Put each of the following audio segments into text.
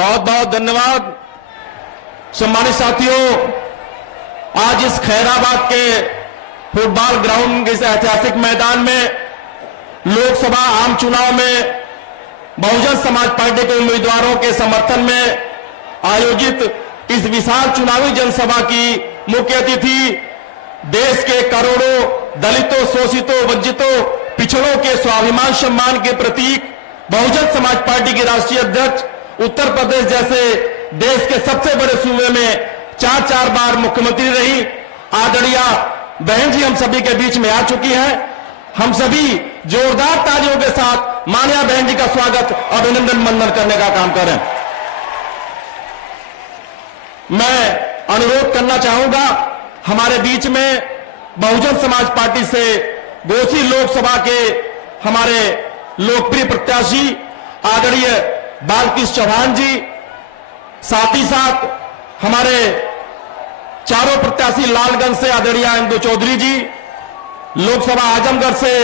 बहुत बहुत धन्यवाद। सम्मानित साथियों, आज इस खैराबाद के फुटबॉल ग्राउंड के इस ऐतिहासिक मैदान में लोकसभा आम चुनाव में बहुजन समाज पार्टी के उम्मीदवारों के समर्थन में आयोजित इस विशाल चुनावी जनसभा की मुख्य अतिथि देश के करोड़ों दलितों, शोषितों, वंचितों, पिछड़ों के स्वाभिमान सम्मान के प्रतीक बहुजन समाज पार्टी की राष्ट्रीय अध्यक्ष, उत्तर प्रदेश जैसे देश के सबसे बड़े सूबे में 4 बार मुख्यमंत्री रही आदरणीय बहन जी हम सभी के बीच में आ चुकी हैं। हम सभी जोरदार तालियों के साथ माननीय बहन जी का स्वागत, अभिनंदन, वंदन करने का काम करें। मैं अनुरोध करना चाहूंगा, हमारे बीच में बहुजन समाज पार्टी से घोसी लोकसभा के हमारे लोकप्रिय प्रत्याशी आदरणीय बालकृष्ण चौहान जी, साथ ही साथ हमारे चारों प्रत्याशी लालगंज से आदरणीय इंदु चौधरी जी, लोकसभा आजमगढ़ से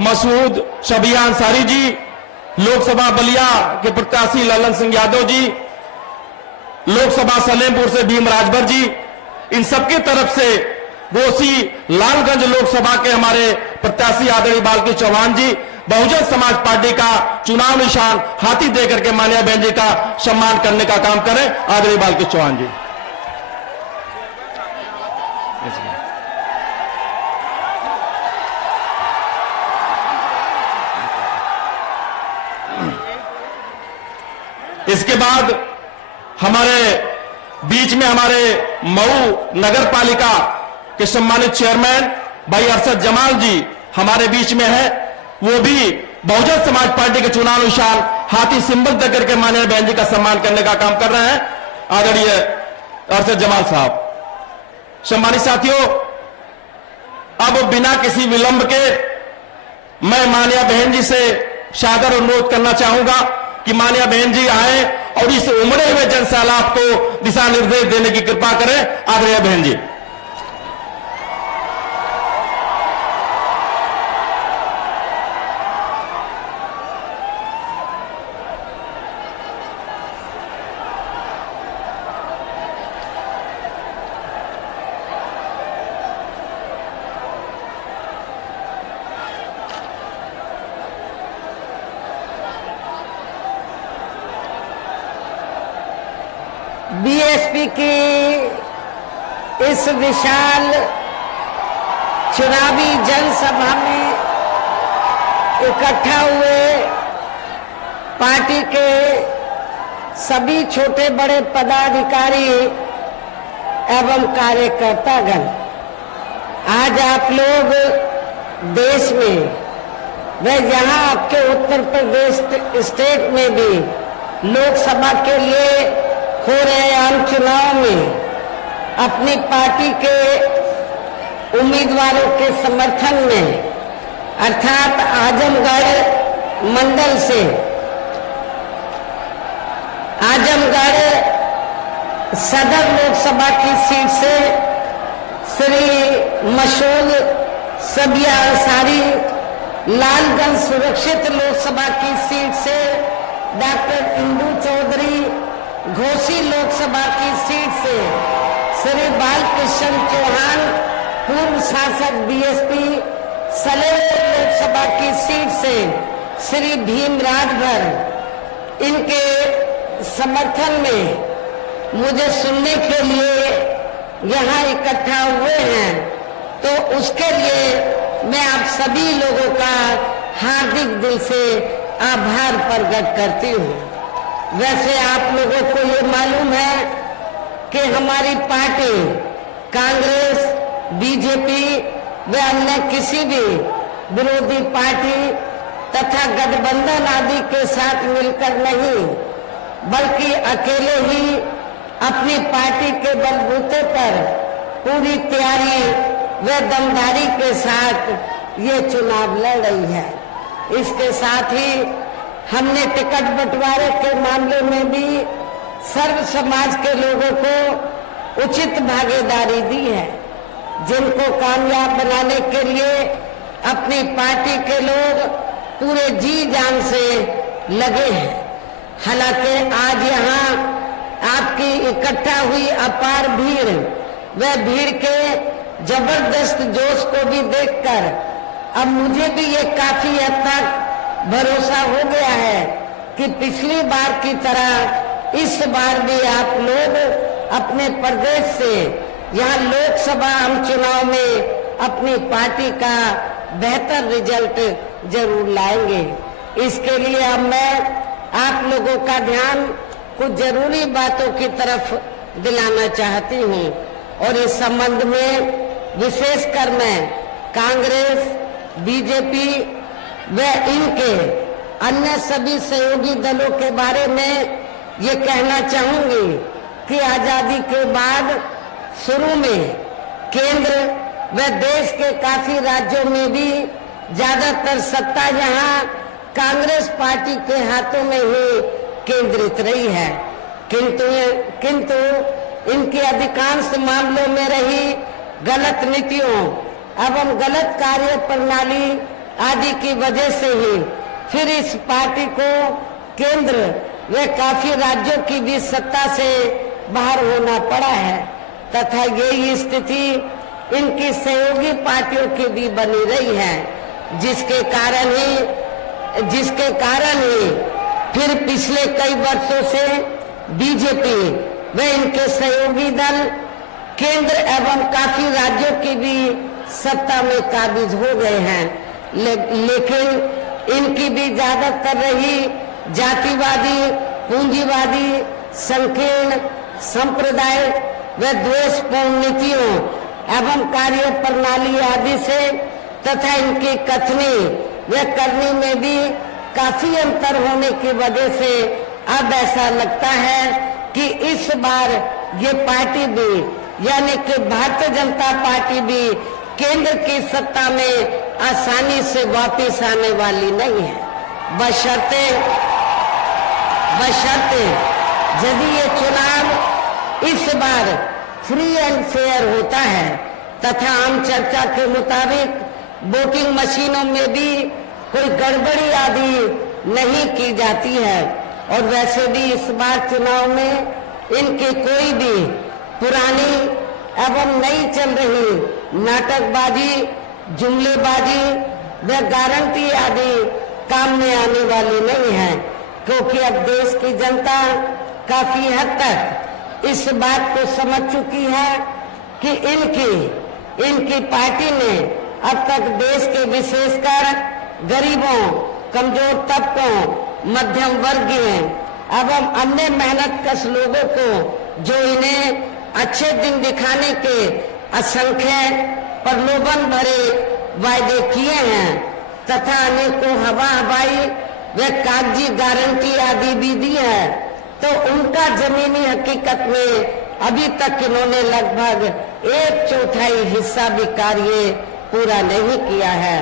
मसूद शबिया अंसारी जी, लोकसभा बलिया के प्रत्याशी ललन सिंह यादव जी, लोकसभा सलेमपुर से भीम राजभर जी, इन सबकी तरफ से घोसी लालगंज लोकसभा के हमारे प्रत्याशी आदरणीय बालकृष्ण चौहान जी बहुजन समाज पार्टी का चुनाव निशान हाथी देकर के माननीय बहन जी का सम्मान करने का काम करें। आदरणीय बालकृष्ण चौहान जी। इसके बाद हमारे बीच में हमारे मऊ नगर पालिका के सम्मानित चेयरमैन भाई अरशद जमाल जी हमारे बीच में है। वो भी बहुजन समाज पार्टी के चुनाव निशान हाथी सिंबल देकर के माननीय बहन जी का सम्मान करने का काम कर रहे हैं। आदरणीय अरशद जमाल साहब। सम्मानित साथियों, अब बिना किसी विलंब के मैं माननीय बहन जी से सादर अनुरोध करना चाहूंगा कि माननीय बहन जी आए और इस उमड़े हुए जनसैलाब को दिशा निर्देश देने की कृपा करें। आदरणीय बहन जी। बीएसपी की इस विशाल चुनावी जनसभा में इकट्ठा हुए पार्टी के सभी छोटे बड़े पदाधिकारी एवं कार्यकर्तागण, आज आप लोग देश में व यहाँ आपके उत्तर प्रदेश स्टेट में भी लोकसभा के लिए हो रहे आम चुनाव में अपनी पार्टी के उम्मीदवारों के समर्थन में अर्थात आजमगढ़ मंडल से आजमगढ़ सदर लोकसभा की सीट से श्री मसूद शबिया अंसारी, लालगंज सुरक्षित लोकसभा की सीट से डॉक्टर इंदु चौधरी, घोसी लोकसभा की सीट से श्री बालकृष्ण चौहान, पूर्व सांसद बीएसपी, सलेमपुर लोकसभा की सीट से श्री भीम राजभर, इनके समर्थन में मुझे सुनने के लिए यहाँ इकट्ठा हुए हैं। तो उसके लिए मैं आप सभी लोगों का हार्दिक दिल से आभार प्रकट करती हूँ। वैसे आप लोगों को ये मालूम है कि हमारी पार्टी कांग्रेस, बीजेपी व अन्य किसी भी विरोधी पार्टी तथा गठबंधन आदि के साथ मिलकर नहीं, बल्कि अकेले ही अपनी पार्टी के बलबूते पर पूरी तैयारी व दमदारी के साथ ये चुनाव लड़ रही है। इसके साथ ही हमने टिकट बंटवारे के मामले में भी सर्व समाज के लोगों को उचित भागीदारी दी है, जिनको कामयाब बनाने के लिए अपनी पार्टी के लोग पूरे जी जान से लगे हैं। हालांकि आज यहाँ आपकी इकट्ठा हुई अपार भीड़, वह भीड़ के जबरदस्त जोश को भी देखकर अब मुझे भी ये काफी हद तक भरोसा हो गया है कि पिछली बार की तरह इस बार भी आप लोग अपने प्रदेश से यहाँ लोकसभा आम चुनाव में अपनी पार्टी का बेहतर रिजल्ट जरूर लाएंगे। इसके लिए अब मैं आप लोगों का ध्यान कुछ जरूरी बातों की तरफ दिलाना चाहती हूँ और इस संबंध में विशेषकर मैं कांग्रेस, बीजेपी व इनके अन्य सभी सहयोगी दलों के बारे में ये कहना चाहूंगी कि आजादी के बाद शुरू में केंद्र व देश के काफी राज्यों में भी ज्यादातर सत्ता यहाँ कांग्रेस पार्टी के हाथों में ही केंद्रित रही है, किंतु इनके अधिकांश मामलों में रही गलत नीतियों एवं गलत कार्य प्रणाली आदि की वजह से ही फिर इस पार्टी को केंद्र व काफी राज्यों की भी सत्ता से बाहर होना पड़ा है तथा यही स्थिति इनकी सहयोगी पार्टियों की भी बनी रही है, जिसके कारण ही फिर पिछले कई वर्षों से बीजेपी व इनके सहयोगी दल केंद्र एवं काफी राज्यों की भी सत्ता में काबिज हो गए हैं, लेकिन इनकी भी ज्यादातर रही जातिवादी, पूंजीवादी, संकीर्ण, सांप्रदायिक व द्वेषपूर्ण नीतियों एवं कार्य प्रणाली आदि से तथा इनकी कथनी व करनी में भी काफी अंतर होने की वजह से अब ऐसा लगता है कि इस बार ये पार्टी भी यानी कि भारतीय जनता पार्टी भी केंद्र की सत्ता में आसानी से वापस आने वाली नहीं है, बशर्ते यदि ये चुनाव इस बार फ्री एंड फेयर होता है तथा आम चर्चा के मुताबिक वोटिंग मशीनों में भी कोई गड़बड़ी आदि नहीं की जाती है और वैसे भी इस बार चुनाव में इनकी कोई भी पुरानी एवं नई चल रही नाटकबाजी, जुमलेबाजी व गारंटी आदि काम में आने वाली नहीं है, क्योंकि अब देश की जनता काफी हद तक इस बात को समझ चुकी है कि इनकी पार्टी ने अब तक देश के विशेषकर गरीबों, कमजोर तबकों, मध्यम वर्गीय एवं अन्य मेहनतकश लोगों को जो इन्हें अच्छे दिन दिखाने के असंख्य प्रलोभन भरे वायदे किए हैं तथा अनेकों हवाई व कागजी गारंटी आदि भी दी है, तो उनका जमीनी हकीकत में अभी तक इन्होंने लगभग 1/4 हिस्सा भी कार्य पूरा नहीं किया है,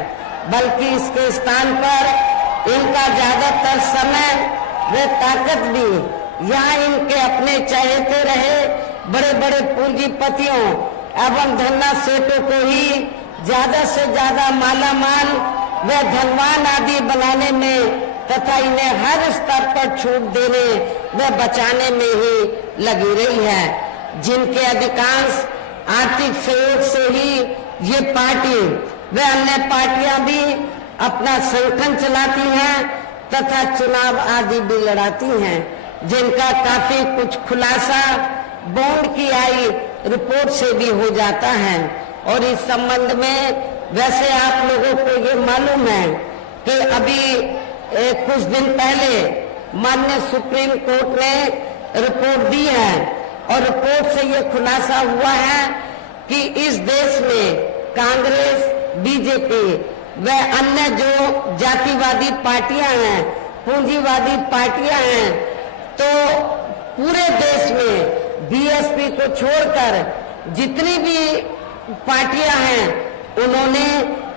बल्कि इसके स्थान पर इनका ज्यादातर समय व ताकत भी यहाँ इनके अपने चाहते रहे बड़े बड़े पूंजीपतियों एवं धन्ना सेठों को ही ज्यादा से ज्यादा मालामाल व धनवान आदि बनाने में तथा इन्हें हर स्तर पर छूट देने व बचाने में ही लगी रही है, जिनके अधिकांश आर्थिक सहयोग से ही ये पार्टी व अन्य पार्टियां भी अपना संगठन चलाती हैं तथा चुनाव आदि भी लड़ाती हैं, जिनका काफी कुछ खुलासा बॉन्ड की आई रिपोर्ट से भी हो जाता है। और इस संबंध में वैसे आप लोगों को ये मालूम है कि अभी कुछ दिन पहले माननीय सुप्रीम कोर्ट ने रिपोर्ट दी है और रिपोर्ट से ये खुलासा हुआ है कि इस देश में कांग्रेस, बीजेपी व अन्य जो जातिवादी पार्टियां हैं, पूंजीवादी पार्टियां हैं, तो पूरे देश में बीएसपी को छोड़कर जितनी भी पार्टियां हैं उन्होंने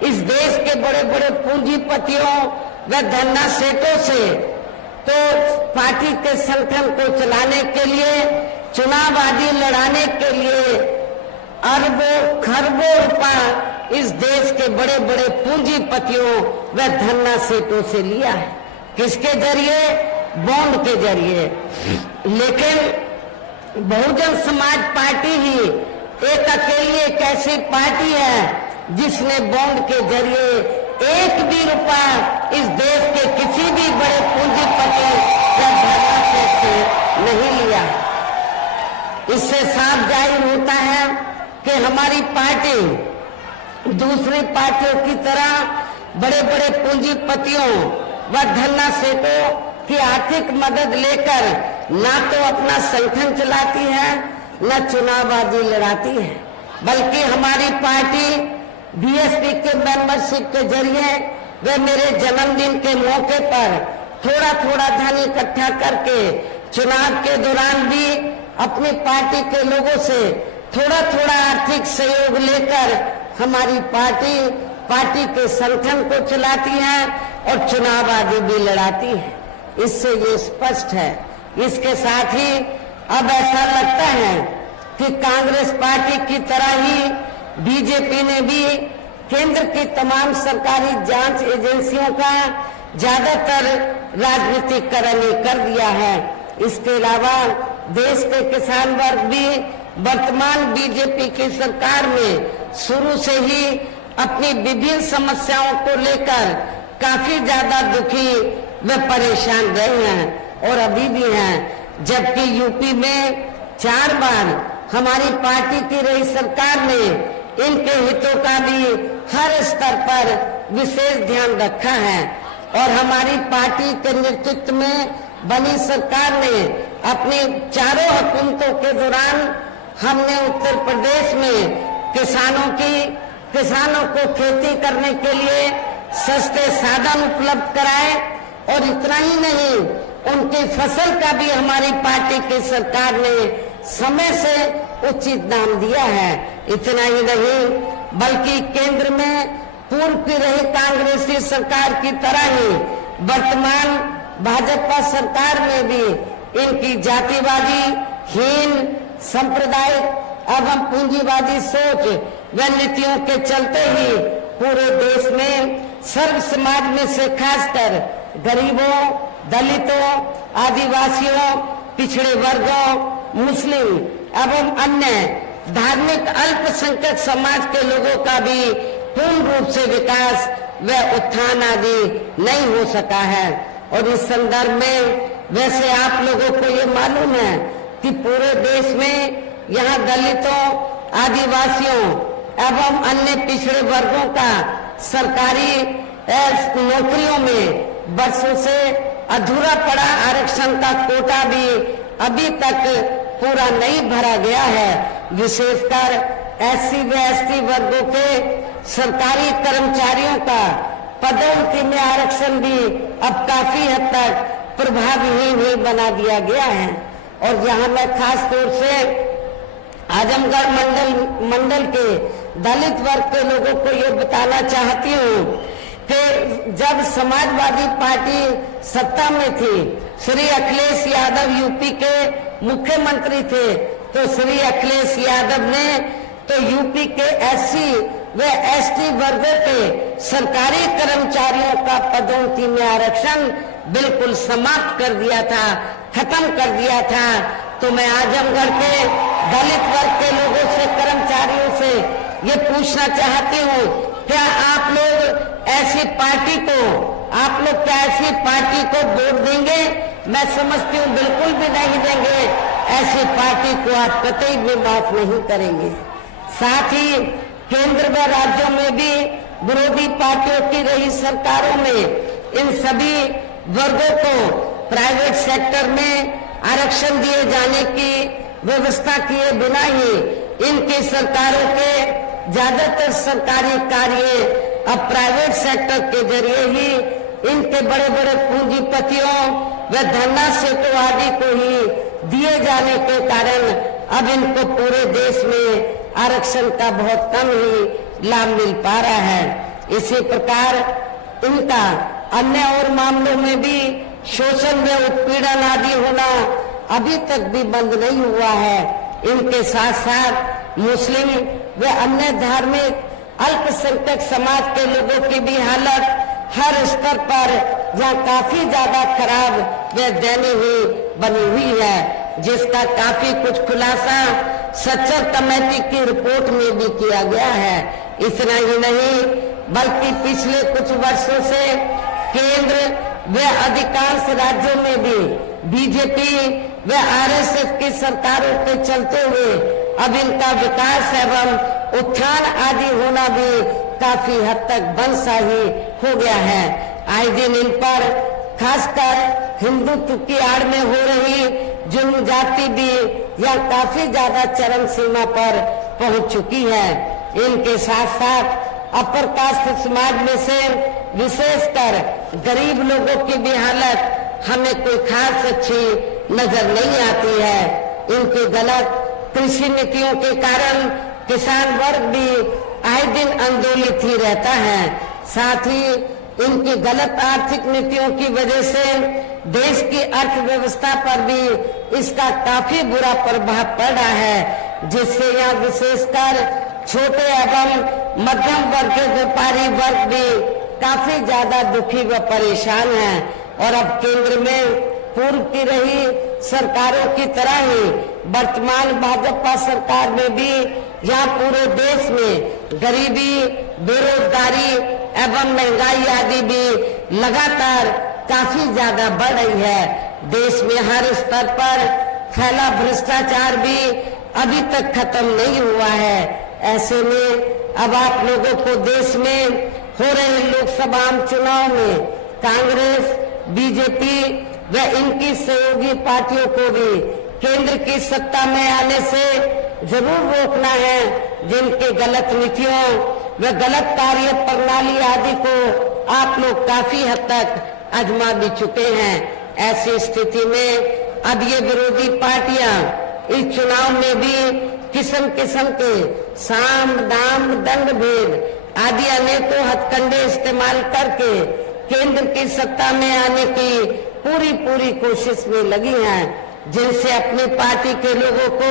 इस देश के बड़े बड़े पूंजीपतियों व धन्ना सेठों से तो पार्टी के संगठन को चलाने के लिए, चुनाव आदि लड़ाने के लिए अरबों खरबों रुपया इस देश के बड़े बड़े पूंजीपतियों व धन्ना सेठों से लिया है। किसके जरिए? बॉन्ड के जरिए। लेकिन बहुजन समाज पार्टी ही एक अकेली एक ऐसी पार्टी है जिसने बॉन्ड के जरिए एक भी रुपया इस देश के किसी भी बड़े पूंजीपति या धनाढ्य से नहीं लिया। इससे साफ जाहिर होता है कि हमारी पार्टी दूसरी पार्टियों की तरह बड़े बड़े पूंजीपतियों व धनाढ्यों की आर्थिक मदद लेकर ना तो अपना संगठन चलाती है न चुनावबाजी लड़ाती है, बल्कि हमारी पार्टी बीएसपी के मेंबरशिप के जरिए वे मेरे जन्मदिन के मौके पर थोड़ा थोड़ा धन इकट्ठा करके चुनाव के दौरान भी अपनी पार्टी के लोगों से थोड़ा थोड़ा आर्थिक सहयोग लेकर हमारी पार्टी के संगठन को चलाती है और चुनाव आदि भी लड़ाती है। इससे ये स्पष्ट है। इसके साथ ही अब ऐसा लगता है कि कांग्रेस पार्टी की तरह ही बीजेपी ने भी केंद्र की तमाम सरकारी जांच एजेंसियों का ज्यादातर राजनीतिकरण कर दिया है। इसके अलावा देश के किसान वर्ग भी वर्तमान बीजेपी की सरकार में शुरू से ही अपनी विभिन्न समस्याओं को लेकर काफी ज्यादा दुखी व परेशान रहे हैं और अभी भी हैं। जबकि यूपी में 4 बार हमारी पार्टी की रही सरकार ने इनके हितों का भी हर स्तर पर विशेष ध्यान रखा है और हमारी पार्टी के नेतृत्व में बनी सरकार ने अपनी चारों हुकूमतों के दौरान हमने उत्तर प्रदेश में किसानों को खेती करने के लिए सस्ते साधन उपलब्ध कराए और इतना ही नहीं, उनकी फसल का भी हमारी पार्टी की सरकार ने समय से उचित दाम दिया है। इतना ही नहीं, बल्कि केंद्र में पूर्व की रही कांग्रेसी सरकार की तरह ही वर्तमान भाजपा सरकार में भी इनकी जातिवादी हीन सांप्रदायिक एवं पूंजीवादी सोच व नीतियों के चलते ही पूरे देश में सर्व समाज में से खासकर गरीबों, दलितों, आदिवासियों, पिछड़े वर्गों, मुस्लिम एवं अन्य धार्मिक अल्पसंख्यक समाज के लोगों का भी पूर्ण रूप से विकास व उत्थान आदि नहीं हो सका है। और इस संदर्भ में वैसे आप लोगों को ये मालूम है कि पूरे देश में यहाँ दलितों, आदिवासियों एवं अन्य पिछड़े वर्गों का सरकारी नौकरियों में वर्षों से अधूरा पड़ा आरक्षण का कोटा भी अभी तक पूरा नहीं भरा गया है। विशेषकर एससी व एसटी वर्गों के सरकारी कर्मचारियों का पदोन्नति में आरक्षण भी अब काफी हद तक प्रभावहीन ही बना दिया गया है। और यहाँ मैं खास तौर से आजमगढ़ मंडल के दलित वर्ग के लोगों को ये बताना चाहती हूँ कि जब समाजवादी पार्टी सत्ता में थी, श्री अखिलेश यादव यूपी के मुख्यमंत्री थे, तो श्री अखिलेश यादव ने तो यूपी के एससी व एसटी वर्गों के सरकारी कर्मचारियों का पदोन्नति में आरक्षण बिल्कुल समाप्त कर दिया था, खत्म कर दिया था। तो मैं आजमगढ़ के दलित वर्ग के लोगों से, कर्मचारियों से ये पूछना चाहती हूँ, क्या आप लोग ऐसी पार्टी को वोट देंगे? मैं समझती हूँ बिल्कुल भी नहीं देंगे। ऐसी पार्टी को आप कतई भी माफ नहीं करेंगे। साथ ही केंद्र व राज्यों में भी विरोधी पार्टियों की रही सरकारों में इन सभी वर्गों को प्राइवेट सेक्टर में आरक्षण दिए जाने की व्यवस्था किए बिना ही इनकी सरकारों के ज्यादातर सरकारी कार्य अब प्राइवेट सेक्टर के जरिए ही इनके बड़े बड़े पूंजीपतियों व धनाढ्यों आदि को ही दिए जाने के कारण अब इनको पूरे देश में आरक्षण का बहुत कम ही लाभ मिल पा रहा है। इसी प्रकार इनका अन्य और मामलों में भी शोषण व उत्पीड़न आदि होना अभी तक भी बंद नहीं हुआ है। इनके साथ साथ मुस्लिम व अन्य धार्मिक अल्पसंख्यक समाज के लोगों की भी हालत हर स्तर पर यहाँ काफी ज्यादा खराब व दयनीय हुई बनी हुई है, जिसका काफी कुछ खुलासा सच्चर कमेटी की रिपोर्ट में भी किया गया है। इतना ही नहीं बल्कि पिछले कुछ वर्षों से केंद्र व अधिकांश राज्यों में भी बीजेपी व आरएसएस की सरकारों के चलते हुए अब इनका विकास एवं उत्थान आदि होना भी काफी हद तक बंदशाही हो गया है। आए दिन इन पर खासकर हिंदुत्व की आड़ में हो रही जुल्म जाति भी यह काफी ज्यादा चरम सीमा पर पहुंच चुकी है। इनके साथ साथ अपर कास्ट समाज में से विशेषकर गरीब लोगों की भी हालत हमें कोई खास अच्छी नजर नहीं आती है। इनकी गलत कृषि नीतियों के कारण किसान वर्ग भी आए दिन आंदोलित ही रहता है। साथ ही इनकी गलत आर्थिक नीतियों की वजह से देश की अर्थव्यवस्था पर भी इसका काफी बुरा प्रभाव पड़ रहा है, जिससे यहाँ विशेषकर छोटे एवं मध्यम वर्ग के व्यापारी वर्ग भी काफी ज्यादा दुखी व परेशान हैं। और अब केंद्र में पूर्व की रही सरकारों की तरह ही वर्तमान भाजपा सरकार में भी यहाँ पूरे देश में गरीबी, बेरोजगारी एवं महंगाई आदि भी लगातार काफी ज्यादा बढ़ रही है। देश में हर स्तर पर फैला भ्रष्टाचार भी अभी तक खत्म नहीं हुआ है। ऐसे में अब आप लोगों को देश में हो रहे लोकसभा चुनाव में कांग्रेस, बीजेपी व इनकी सहयोगी पार्टियों को भी केंद्र की सत्ता में आने से जरूर रोकना है, जिनके गलत नीतियों व गलत कार्य प्रणाली आदि को आप लोग काफी हद तक आजमा भी चुके हैं। ऐसी स्थिति में अब ये विरोधी पार्टियां इस चुनाव में भी किस्म किस्म के साम, दाम, दंड भेद आदि अनेकों हथकंडे इस्तेमाल करके केंद्र की सत्ता में आने की पूरी कोशिश में लगी हैं, जिनसे अपनी पार्टी के लोगों को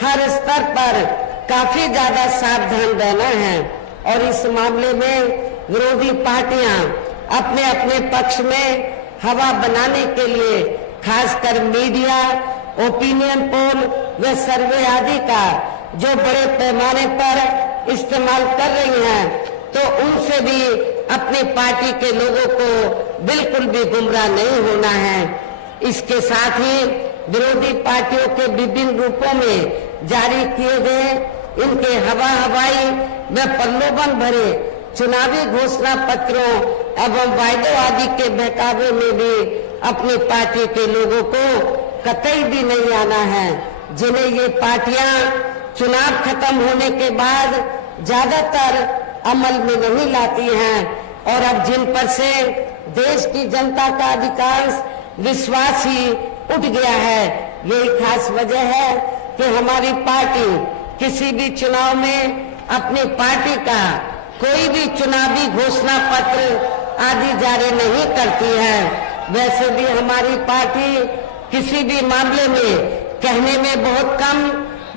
हर स्तर पर काफी ज्यादा सावधान रहना है। और इस मामले में विरोधी पार्टियां अपने अपने पक्ष में हवा बनाने के लिए खासकर मीडिया, ओपिनियन पोल व सर्वे आदि का जो बड़े पैमाने पर इस्तेमाल कर रही हैं, तो उनसे भी अपनी पार्टी के लोगों को बिल्कुल भी गुमराह नहीं होना है। इसके साथ ही विरोधी पार्टियों के विभिन्न रूपों में जारी किए गए इनके हवाई व प्रलोभन भरे चुनावी घोषणा पत्रों एवं वायदों आदि के बहकावे में भी अपनी पार्टी के लोगों को कतई भी नहीं आना है, जिन्हें ये पार्टियां चुनाव खत्म होने के बाद ज्यादातर अमल में नहीं लाती हैं और अब जिन पर से देश की जनता का अधिकांश विश्वास ही उठ गया है। यही खास वजह है कि हमारी पार्टी किसी भी चुनाव में अपनी पार्टी का कोई भी चुनावी घोषणा पत्र आदि जारी नहीं करती है। वैसे भी हमारी पार्टी किसी भी मामले में कहने में बहुत कम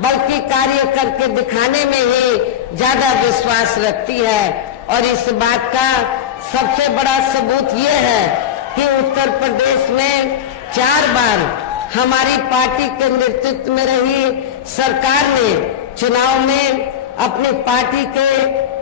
बल्कि कार्य करके दिखाने में ही ज्यादा विश्वास रखती है। और इस बात का सबसे बड़ा सबूत ये है कि उत्तर प्रदेश में 4 बार हमारी पार्टी के नेतृत्व में रही सरकार ने चुनाव में अपनी पार्टी के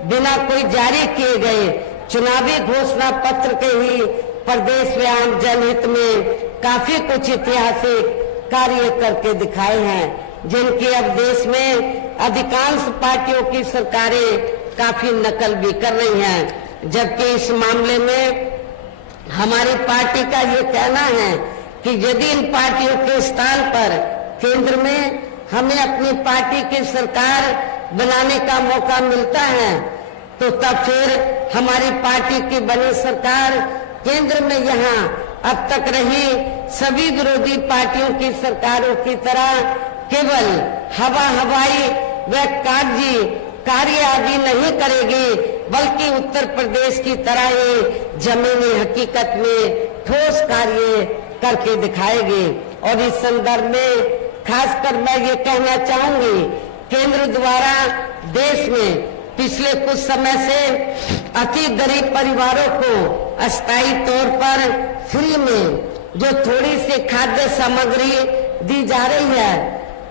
बिना कोई जारी किए गए चुनावी घोषणा पत्र के ही प्रदेश में आम जनहित में काफी कुछ ऐतिहासिक कार्य करके दिखाए हैं, जिनकी अब देश में अधिकांश पार्टियों की सरकारें काफी नकल भी कर रही हैं। जबकि इस मामले में हमारी पार्टी का ये कहना है कि यदि इन पार्टियों के स्थान पर केंद्र में हमें अपनी पार्टी की सरकार बनाने का मौका मिलता है, तो तब फिर हमारी पार्टी की बनी सरकार केंद्र में यहाँ अब तक रही सभी विरोधी पार्टियों की सरकारों की तरह केवल हवाई व कागजी कार्य आदि नहीं करेगी, बल्कि उत्तर प्रदेश की तरह ही जमीनी हकीकत में ठोस कार्य करके दिखाएगी। और इस संदर्भ में खासकर मैं ये कहना चाहूंगी, केंद्र द्वारा देश में पिछले कुछ समय से अति गरीब परिवारों को अस्थायी तौर पर फ्री में जो थोड़ी सी खाद्य सामग्री दी जा रही है,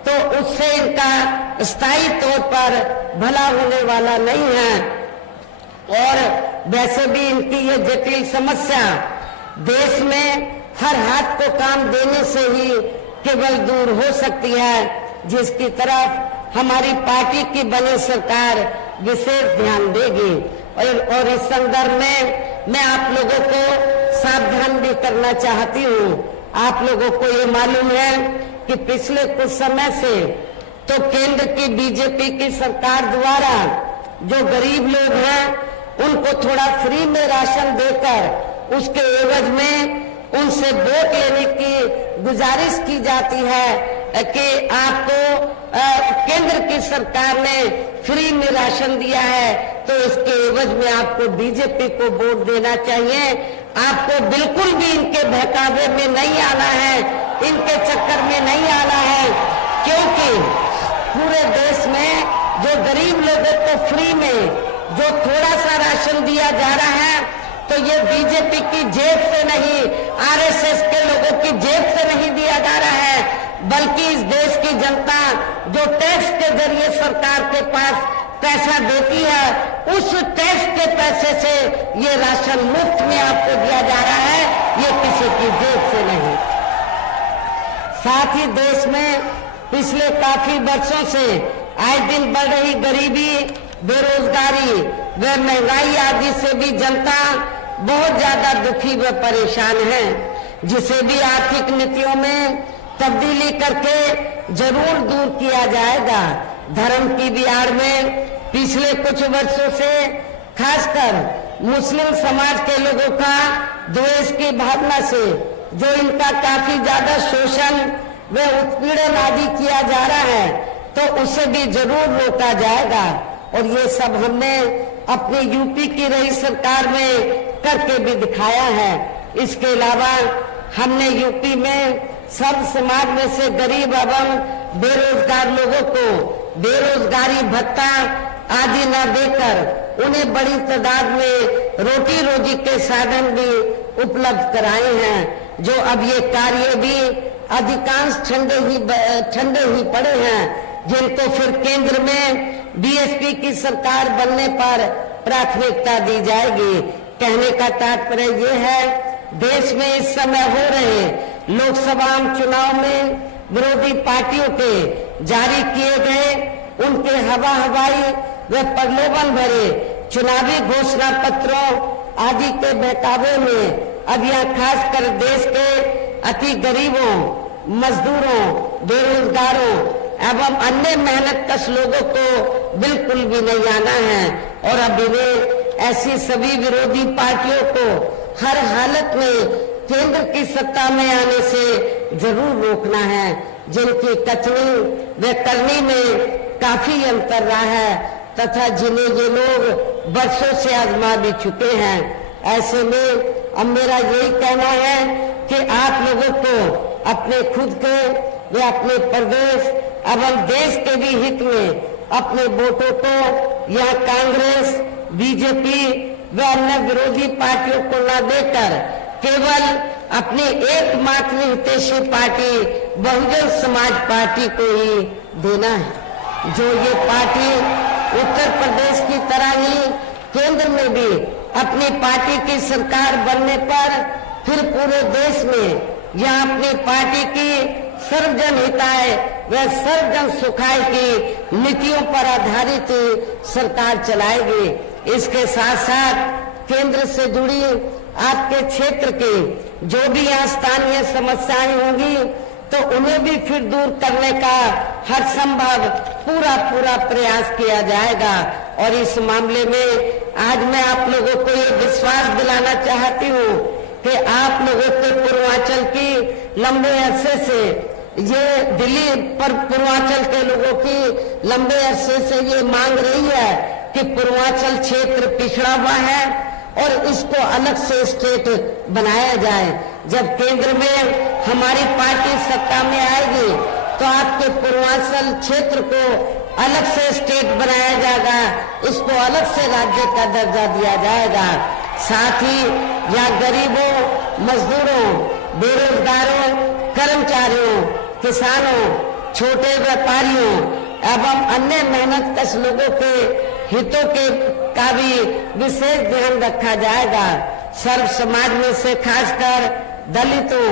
तो उससे इनका स्थायी तौर पर भला होने वाला नहीं है। और वैसे भी इनकी ये जटिल समस्या देश में हर हाथ को काम देने से ही केवल दूर हो सकती है, जिसकी तरफ हमारी पार्टी की बनी सरकार विशेष ध्यान देगी। और इस संदर्भ में मैं आप लोगों को सावधान भी करना चाहती हूँ। आप लोगों को ये मालूम है कि पिछले कुछ समय से तो केंद्र की बीजेपी की सरकार द्वारा जो गरीब लोग हैं उनको थोड़ा फ्री में राशन देकर उसके एवज में उनसे वोट लेने की गुजारिश की जाती है कि आपको केंद्र की सरकार ने फ्री में राशन दिया है, तो इसके एवज में आपको बीजेपी को वोट देना चाहिए। आपको बिल्कुल भी इनके बहकावे में नहीं आना है, इनके चक्कर में नहीं आना है, क्योंकि पूरे देश में जो गरीब लोगों को फ्री में जो थोड़ा सा राशन दिया जा रहा है, तो ये बीजेपी की जेब से नहीं, आरएसएस के लोगों की जेब से नहीं दिया जा रहा है, बल्कि इस देश की जनता जो टैक्स के जरिए सरकार के पास पैसा देती है, उस टैक्स के पैसे से ये राशन मुफ्त में आपको दिया जा रहा है, ये किसी की जेब से नहीं। साथ ही देश में पिछले काफी वर्षों से आए दिन बढ़ रही गरीबी, बेरोजगारी व महंगाई आदि से भी जनता बहुत ज्यादा दुखी व परेशान है, जिसे भी आर्थिक नीतियों में तब्दीली करके जरूर दूर किया जाएगा। धर्म की भी आड़ में पिछले कुछ वर्षों से खासकर मुस्लिम समाज के लोगों का द्वेष की भावना से जो इनका काफी ज्यादा शोषण व उत्पीड़न आदि किया जा रहा है, तो उसे भी जरूर रोका जाएगा। और ये सब हमने अपने यूपी की रही सरकार में करके भी दिखाया है। इसके अलावा हमने यूपी में सब समाज में से गरीब एवं बेरोजगार लोगों को बेरोजगारी भत्ता आदि न देकर उन्हें बड़ी तादाद में रोटी रोजी के साधन भी उपलब्ध कराए हैं, जो अब ये कार्य भी अधिकांश ठंडे ही पड़े हैं, जिनको फिर केंद्र में बीएसपी की सरकार बनने पर प्राथमिकता दी जाएगी। कहने का तात्पर्य ये है, देश में इस समय हो रहे लोकसभा चुनाव में विरोधी पार्टियों के जारी किए गए उनके हवाई व प्रलोभन भरे चुनावी घोषणा पत्रों आदि के बहकावे में अब यहाँ खासकर देश के अति गरीबों, मजदूरों, बेरोजगारों एवं अन्य मेहनतकश लोगों को बिल्कुल भी नहीं आना है। और अब इन्हें ऐसी सभी विरोधी पार्टियों को हर हालत में केंद्र की सत्ता में आने से जरूर रोकना है, जिनकी कथनी व करनी में काफी अंतर रहा है तथा जिन्हें ये लोग वर्षों से आजमा भी चुके हैं। ऐसे में अब मेरा यही कहना है कि आप लोगों को अपने खुद के व अपने प्रदेश एवं देश के भी हित में अपने वोटों को या कांग्रेस, बीजेपी व अन्य विरोधी पार्टियों को न देकर केवल अपनी एकमात्र हितैषी पार्टी बहुजन समाज पार्टी को ही देना है। जो ये पार्टी उत्तर प्रदेश की तरह ही केंद्र में भी अपनी पार्टी की सरकार बनने पर फिर पूरे देश में यह अपनी पार्टी की सर्वजन हिताय व सर्वजन सुखाय की नीतियों पर आधारित सरकार चलाएगी। इसके साथ साथ केंद्र से जुड़ी आपके क्षेत्र के जो भी यहाँ स्थानीय समस्याएं होंगी तो उन्हें भी फिर दूर करने का हर संभव पूरा प्रयास किया जाएगा। और इस मामले में आज मैं आप लोगों को ये विश्वास दिलाना चाहती हूँ कि आप लोगों के पूर्वांचल की लंबे अरसे से ये दिल्ली पर पूर्वांचल के लोगों की लंबे अरसे से ये मांग रही है कि पूर्वांचल क्षेत्र पिछड़ा हुआ है और इसको अलग से स्टेट बनाया जाए। जब केंद्र में हमारी पार्टी सत्ता में आएगी तो आपके पूर्वांचल क्षेत्र को अलग से स्टेट बनाया जाएगा, इसको अलग से राज्य का दर्जा दिया जाएगा। साथ ही या गरीबों, मजदूरों, बेरोजगारों, कर्मचारियों, किसानों, छोटे व्यापारियों एवं अन्य मेहनतकश लोगों के हितों के का भी विशेष ध्यान रखा जाएगा। सर्व समाज में से खासकर दलितों,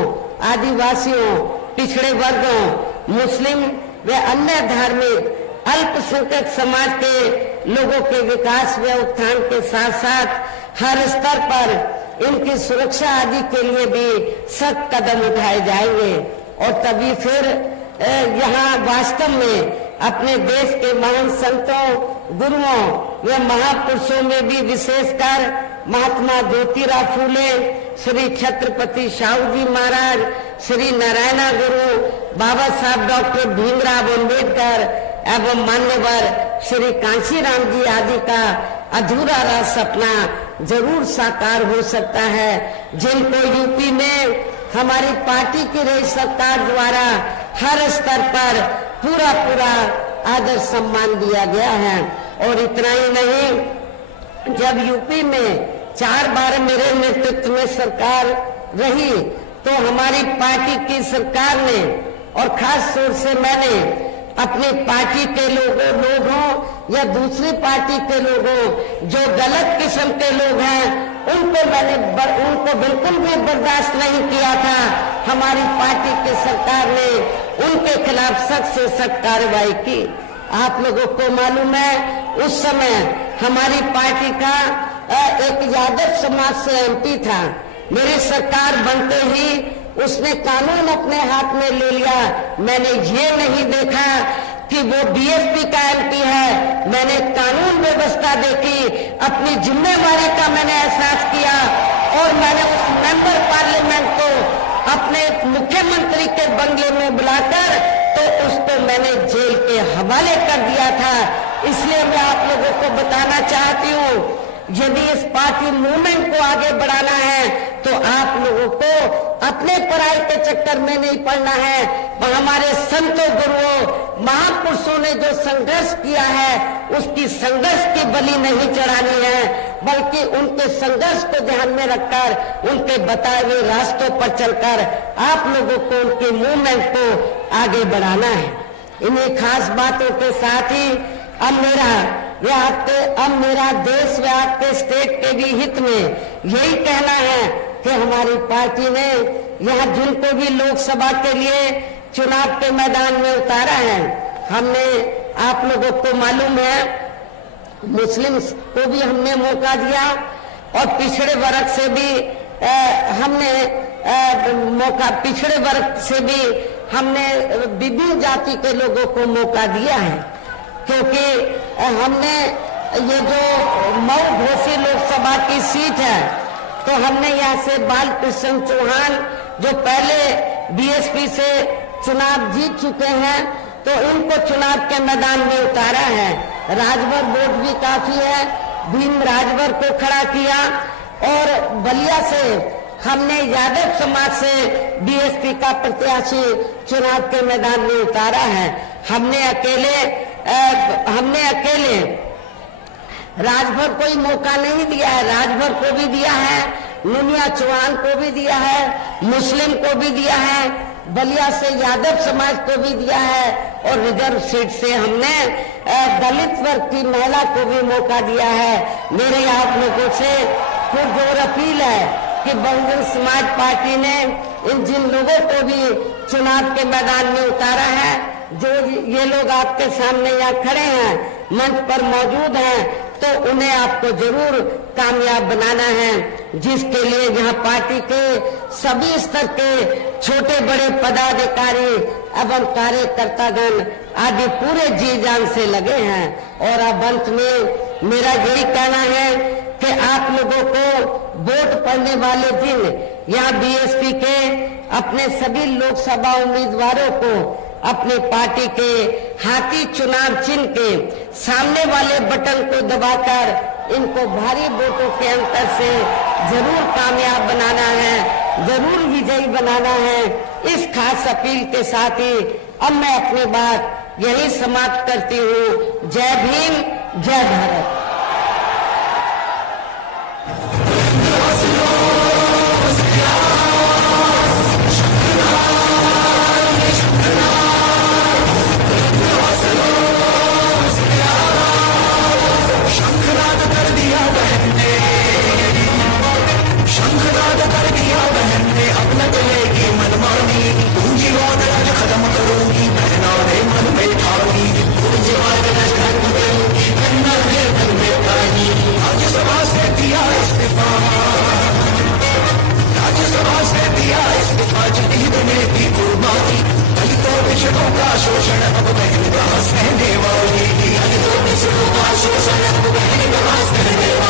आदिवासियों, पिछड़े वर्गों, मुस्लिम व अन्य धार्मिक अल्पसंख्यक समाज के लोगों के विकास व उत्थान के साथ साथ हर स्तर पर इनकी सुरक्षा आदि के लिए भी सख्त कदम उठाए जाएंगे और तभी फिर यहाँ वास्तव में अपने देश के महान संतों, गुरुओं व महापुरुषों में भी विशेषकर महात्मा ज्योतिराव फूले, श्री छत्रपति शाहू जी महाराज, श्री नारायण गुरु, बाबा साहब डॉक्टर भीमराव अम्बेडकर एवं मान्यवर श्री कांशीराम जी आदि का अधूरा रहा सपना जरूर साकार हो सकता है, जिनको यूपी में हमारी पार्टी की रही सरकार द्वारा हर स्तर पर पूरा आदर सम्मान दिया गया है। और इतना ही नहीं, जब यूपी में 4 बार मेरे नेतृत्व में सरकार रही तो हमारी पार्टी की सरकार ने और खास तौर से मैंने अपनी पार्टी के लोग हों या दूसरी पार्टी के लोग हों, जो गलत किस्म के लोग हैं उनको बिल्कुल भी बर्दाश्त नहीं किया था। हमारी पार्टी की सरकार ने उनके खिलाफ सख्त से सख्त कार्रवाई की। आप लोगों को मालूम है उस समय हमारी पार्टी का एक यादव समाज से एमपी था। मेरी सरकार बनते ही उसने कानून अपने हाथ में ले लिया। मैंने ये नहीं देखा कि वो बीएसपी का एमपी है, मैंने कानून व्यवस्था देखी, अपनी जिम्मेवारी का मैंने एहसास किया और मैंने उस मेंबर पार्लियामेंट को अपने मुख्यमंत्री के बंगले में बुलाकर तो उसको मैंने जेल के हवाले कर दिया था। इसलिए मैं आप लोगों को बताना चाहती हूँ, यदि इस पार्टी मूवमेंट को आगे बढ़ाना है तो आप लोगों को अपने पढ़ाई के चक्कर में नहीं पड़ना है। और हमारे संतों, गुरुओं, महापुरुषों ने जो संघर्ष किया है उसकी संघर्ष की बलि नहीं चढ़ानी है, बल्कि उनके संघर्ष को ध्यान में रखकर उनके बताए हुए रास्तों पर चलकर आप लोगों को उनके मूवमेंट को आगे बढ़ाना है। इन्हीं खास बातों के साथ ही अब मेरा देश व आपके स्टेट के भी हित में यही कहना है कि हमारी पार्टी ने यहाँ जिनको भी लोकसभा के लिए चुनाव के मैदान में उतारा है, हमने आप लोगों को मालूम है मुस्लिम को भी हमने मौका दिया और पिछड़े वर्ग से भी पिछड़े वर्ग से भी हमने विभिन्न जाति के लोगों को मौका दिया है, क्योंकि हमने ये जो मऊ घोसी लोकसभा की सीट है तो हमने यहाँ से बालकृष्ण चौहान जो पहले बीएसपी से चुनाव जीत चुके हैं तो इनको चुनाव के मैदान में उतारा है। राजभर वोट भी काफी है, भीम राजभर को खड़ा किया और बलिया से हमने यादव समाज से बीएसपी का प्रत्याशी चुनाव के मैदान में उतारा है। हमने अकेले राजभर कोई मौका नहीं दिया है, राजभर को भी दिया है, मुनिया चौहान को भी दिया है, मुस्लिम को भी दिया है, बलिया से यादव समाज को भी दिया है और रिजर्व सीट से हमने दलित वर्ग की महिला को भी मौका दिया है। मेरे आप लोगों से पुरजोर अपील है कि बहुजन समाज पार्टी ने इन जिन लोगों को भी चुनाव के मैदान में उतारा है, जो ये लोग आपके सामने यहाँ खड़े हैं, मंच पर मौजूद हैं, तो उन्हें आपको जरूर कामयाब बनाना है, जिसके लिए यहाँ पार्टी के सभी स्तर के छोटे बड़े पदाधिकारी एवं कार्यकर्तागण आदि पूरे जी जान से लगे हैं। और अब अंत में मेरा यही कहना है कि आप लोगों को वोट पड़ने वाले दिन यहाँ बीएसपी के अपने सभी लोकसभा उम्मीदवारों को अपने पार्टी के हाथी चुनाव चिन्ह के सामने वाले बटन को दबाकर इनको भारी वोटों के अंतर से जरूर कामयाब बनाना है, जरूर विजयी बनाना है। इस खास अपील के साथ ही अब मैं अपनी बात यही समाप्त करती हूँ। जय भीम, जय भारत। का शोषण अब बहन कहाँ सहने वाली, दलितों पिछड़ों का शोषण अब बहन कहाँ सहने वाली।